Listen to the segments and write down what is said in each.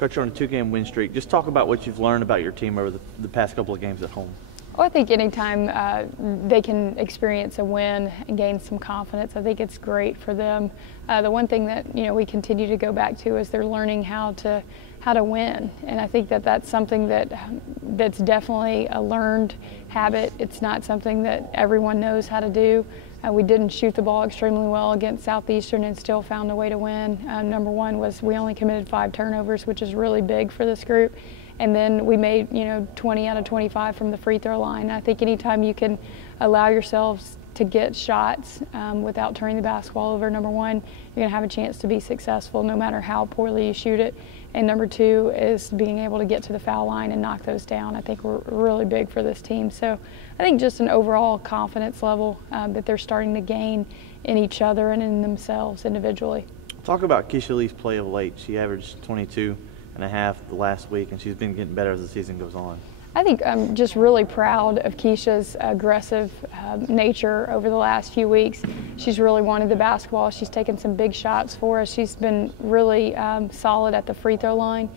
Coach, you're on a 2-game win streak. Just talk about what you've learned about your team over the past couple of games at home. Well, I think anytime they can experience a win and gain some confidence, I think it's great for them. The one thing that we continue to go back to is they're learning how to win, and I think that that's something that's definitely a learned habit. It's not something that everyone knows how to do. We didn't shoot the ball extremely well against Southeastern and still found a way to win. Number one was we only committed 5 turnovers, which is really big for this group. And then we made 20 out of 25 from the free throw line. I think anytime you can allow yourselves to get shots without turning the basketball over, number one, you're going to have a chance to be successful no matter how poorly you shoot it. And number two is being able to get to the foul line and knock those down. I think we're really big for this team. So I think just an overall confidence level that they're starting to gain in each other and in themselves individually. Talk about Keisha Lee's play of late. She averaged 22.5 the last week, and she's been getting better as the season goes on. I think I'm just really proud of Keisha's aggressive nature over the last few weeks. She's really wanted the basketball. She's taken some big shots for us. She's been really solid at the free throw line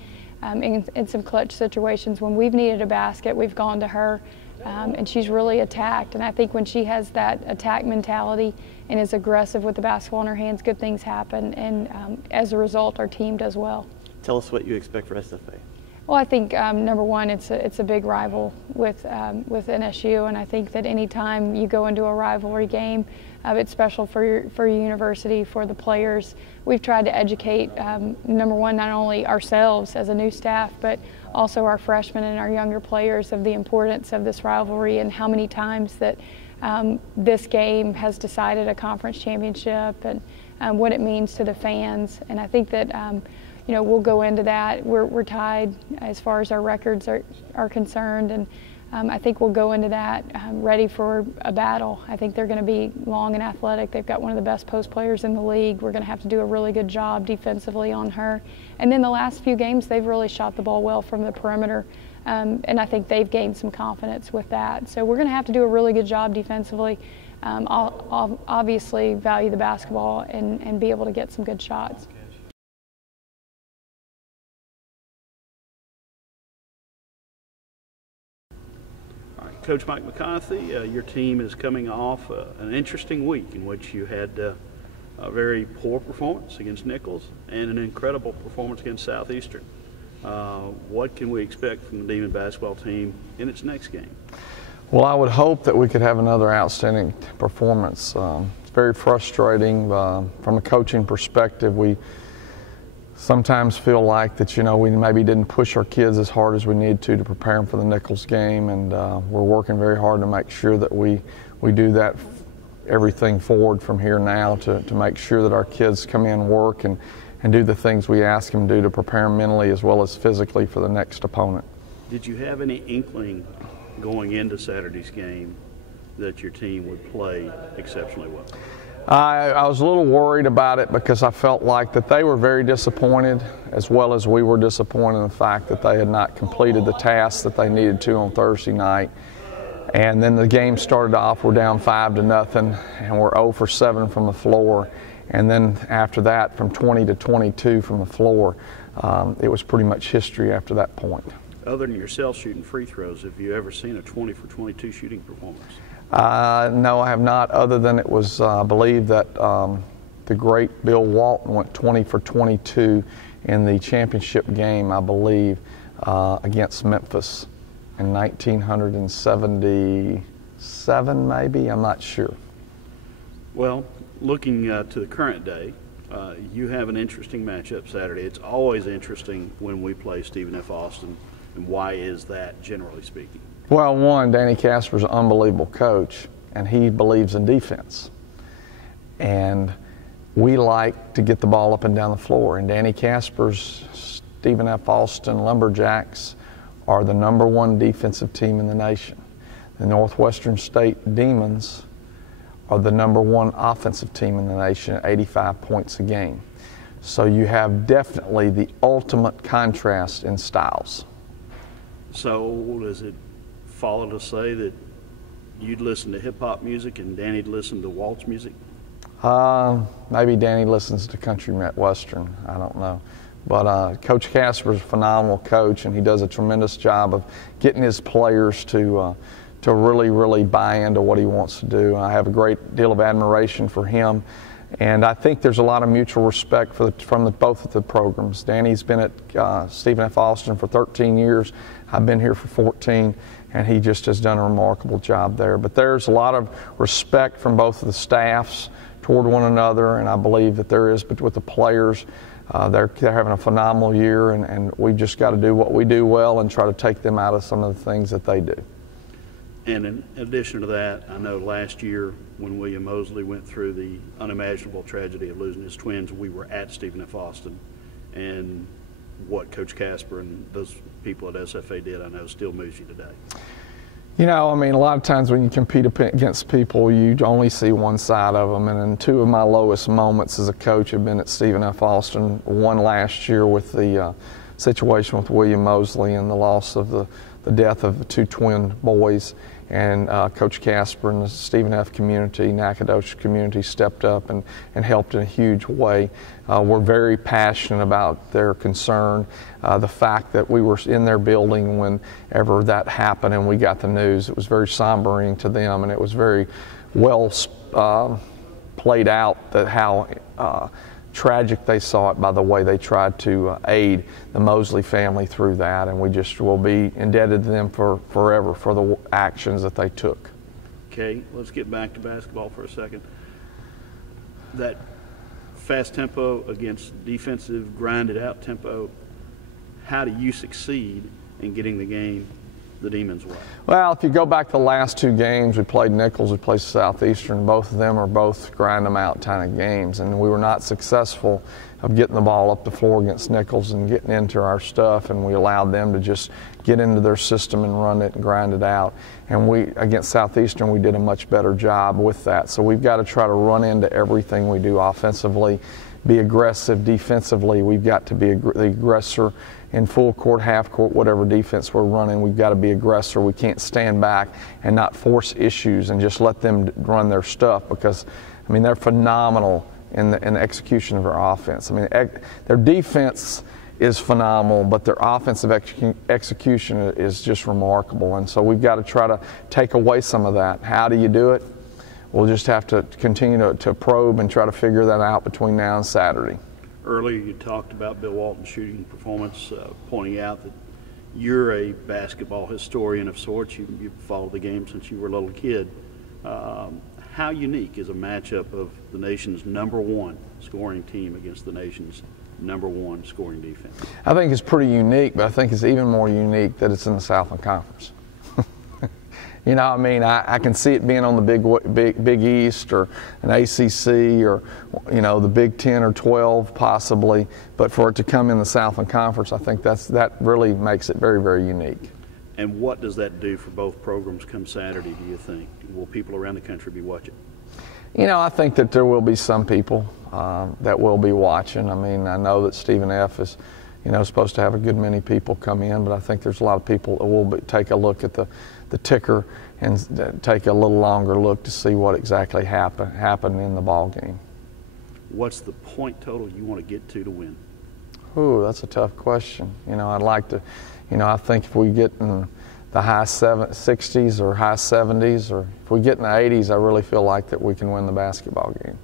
in some clutch situations. When we've needed a basket, we've gone to her, and she's really attacked. And I think when she has that attack mentality and is aggressive with the basketball in her hands, good things happen. And as a result, our team does well. Tell us what you expect for SFA. Well, I think number one, it's a big rival with NSU, and I think that anytime you go into a rivalry game, it's special for your university, for the players. We've tried to educate number one, not only ourselves as a new staff, but also our freshmen and our younger players of the importance of this rivalry and how many times that this game has decided a conference championship and what it means to the fans. And I think that we'll go into that. We're tied as far as our records are concerned, and I think we'll go into that ready for a battle. I think they're going to be long and athletic. They've got one of the best post players in the league. We're going to have to do a really good job defensively on her. And then the last few games, they've really shot the ball well from the perimeter, and I think they've gained some confidence with that. So we're going to have to do a really good job defensively. I'll obviously value the basketball and be able to get some good shots. Coach Mike McCarthy, your team is coming off an interesting week in which you had a very poor performance against Nichols and an incredible performance against Southeastern. What can we expect from the Demon basketball team in its next game? Well, I would hope that we could have another outstanding performance. It's very frustrating from a coaching perspective. We sometimes feel like that, we maybe didn't push our kids as hard as we needed to prepare them for the Nichols game, and we're working very hard to make sure that we do that, everything forward from here now to make sure that our kids come in, work, and do the things we ask them to do to prepare them mentally as well as physically for the next opponent. Did you have any inkling going into Saturday's game that your team would play exceptionally well? I was a little worried about it because I felt like that they were very disappointed, as well as we were disappointed in the fact that they had not completed the tasks that they needed to on Thursday night. And then the game started off, we're down 5-0, and we're 0 for 7 from the floor. And then after that, from 20 to 22 from the floor, it was pretty much history after that point. Other than yourself shooting free throws, have you ever seen a 20 for 22 shooting performance? No, I have not, other than it was, I believe that the great Bill Walton went 20 for 22 in the championship game, I believe, against Memphis in 1977, maybe, I'm not sure. Well, looking to the current day, you have an interesting matchup Saturday. It's always interesting when we play Stephen F. Austin, and why is that, generally speaking? Well, one, Danny Casper's an unbelievable coach, and he believes in defense. And we like to get the ball up and down the floor. And Danny Casper's Stephen F. Austin Lumberjacks are the #1 defensive team in the nation. The Northwestern State Demons are the #1 offensive team in the nation at 85 points a game. So you have definitely the ultimate contrast in styles. So does it follow to say that you'd listen to hip-hop music and Danny'd listen to waltz music? Maybe Danny listens to country western, I don't know. But Coach Casper is a phenomenal coach, and he does a tremendous job of getting his players to really, really buy into what he wants to do. I have a great deal of admiration for him, and I think there's a lot of mutual respect from both of the programs. Danny's been at Stephen F. Austin for 13 years. I've been here for 14, and he just has done a remarkable job there. But there's a lot of respect from both of the staffs toward one another, and I believe that there is with the players. They're having a phenomenal year, and we've just got to do what we do well and try to take them out of some of the things that they do. And in addition to that, I know last year when William Mosley went through the unimaginable tragedy of losing his twins, we were at Stephen F. Austin, and what Coach Casper and those people at SFA did, I know, still moves you today. You know, I mean, a lot of times when you compete against people, you only see one side of them. And in two of my lowest moments as a coach have been at Stephen F. Austin. One last year with the situation with William Mosley and the loss of the death of the two twin boys. And Coach Casper and the Stephen F. community, Nacogdoches community stepped up and helped in a huge way. We're very passionate about their concern. The fact that we were in their building whenever that happened and we got the news, it was very sombering to them, and it was very well played out that how tragic they saw it by the way they tried to aid the Mosley family through that, and we just will be indebted to them forever for the actions that they took. Okay, let's get back to basketball for a second. That fast tempo against defensive, grinded out tempo, how do you succeed in getting the game the Demons' way? Well, if you go back to the last two games, we played Nichols, we played Southeastern. Both of them are both grind them out kind of games, and we were not successful of getting the ball up the floor against Nichols and getting into our stuff, and we allowed them to just get into their system and run it and grind it out. And against Southeastern, we did a much better job with that. So we've got to try to run into everything we do offensively, be aggressive defensively. We've got to be the aggressor in full court, half court, whatever defense we're running. We've got to be aggressor. We can't stand back and not force issues and just let them run their stuff, because, I mean, they're phenomenal in the execution of their offense. I mean, their defense is phenomenal, but their offensive execution is just remarkable. And so we've got to try to take away some of that. How do you do it? We'll just have to continue to probe and try to figure that out between now and Saturday. Earlier you talked about Bill Walton's shooting performance, pointing out that you're a basketball historian of sorts. You've followed the game since you were a little kid. How unique is a matchup of the nation's #1 scoring team against the nation's #1 scoring defense? I think it's pretty unique, but I think it's even more unique that it's in the Southland Conference. You know, I mean, I can see it being on the Big East or an ACC or, you know, the Big 10 or 12 possibly, but for it to come in the Southland Conference, I think that really makes it very, very unique. And what does that do for both programs come Saturday, do you think? Will people around the country be watching? You know, I think that there will be some people that will be watching. I mean, I know that Stephen F. is, you know, supposed to have a good many people come in, but I think there's a lot of people that will take a look at the ticker and take a little longer look to see what exactly happened in the ball game. What's the point total you want to get to win? Ooh, that's a tough question. You know, I'd like to, you know, I think if we get in the high 60s or high 70s, or if we get in the 80s, I really feel like that we can win the basketball game.